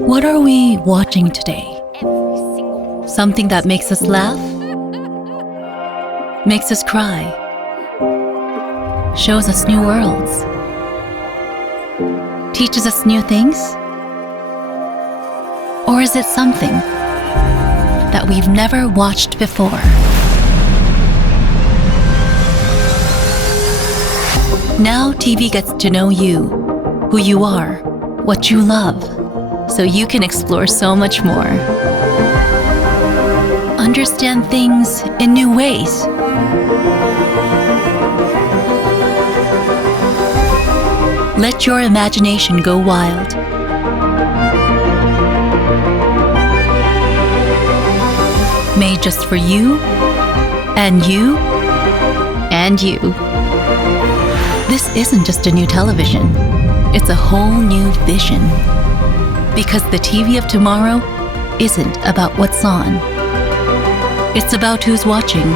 What are we watching today? Something that makes us laugh? Makes us cry? Shows us new worlds? Teaches us new things? Or is it something that we've never watched before? Now TV gets to know you, who you are, what you love, so you can explore so much more. Understand things in new ways. Let your imagination go wild. Made just for you, and you, and you. This isn't just a new television. It's a whole new vision. Because the TV of tomorrow isn't about what's on. It's about who's watching,